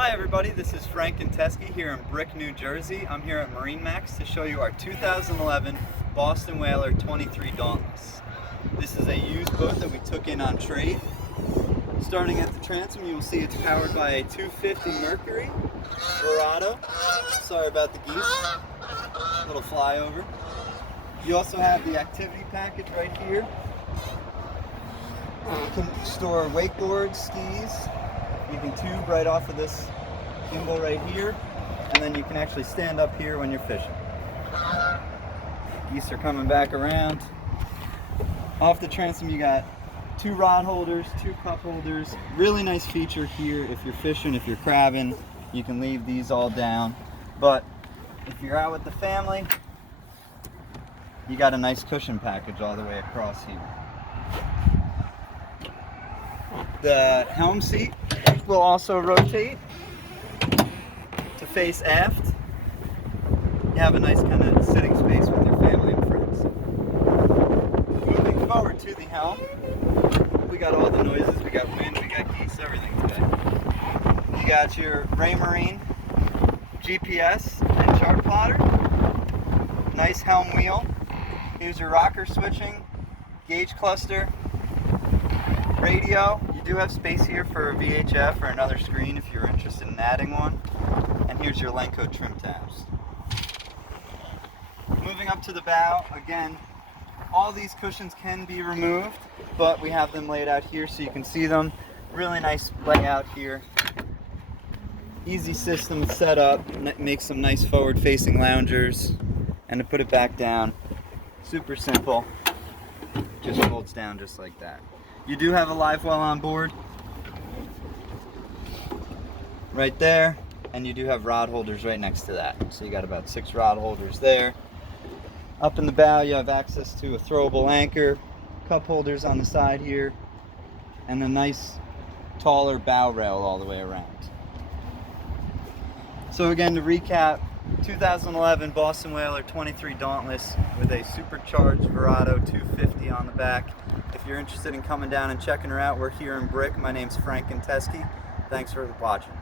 Hi everybody, this is Frank and Teskey here in Brick, New Jersey. I'm here at MarineMax to show you our 2011 Boston Whaler 23 Dauntless. This is a used boat that we took in on trade. Starting at the transom, you will see it's powered by a 250 Mercury Verado. Sorry about the geese, little flyover. You also have the activity package right here. You can store wakeboards, skis. You can tube right off of this gimbal right here, and then you can actually stand up here when you're fishing. Geese are coming back around. Off the transom you got 2 rod holders, 2 cup holders. Really nice feature here if you're fishing, if you're crabbing, you can leave these all down. But if you're out with the family, you got a nice cushion package all the way across here. The helm seat will also rotate to face aft. You have a nice kind of sitting space with your family and friends. Moving forward to the helm, we got all the noises. We got wind, we got geese, everything today. You got your Raymarine GPS and chart plotter. Nice helm wheel. Here's your rocker switching, gauge cluster, radio. You do have space here for a VHF or another screen if you're interested in adding one. And here's your Lenco trim tabs. Moving up to the bow, again, all these cushions can be removed, but we have them laid out here so you can see them. Really nice layout here. Easy system set up, makes some nice forward-facing loungers. And to put it back down, super simple, just folds down just like that. You do have a live well on board right there, and you do have rod holders right next to that. So you got about 6 rod holders there. Up in the bow you have access to a throwable anchor, cup holders on the side here, and a nice taller bow rail all the way around. So again, to recap, 2011 Boston Whaler 23 Dauntless with a supercharged Verado 250 on the back. If you're interested in coming down and checking her out, we're here in Brick. My name's Frank and Teskey. Thanks for watching.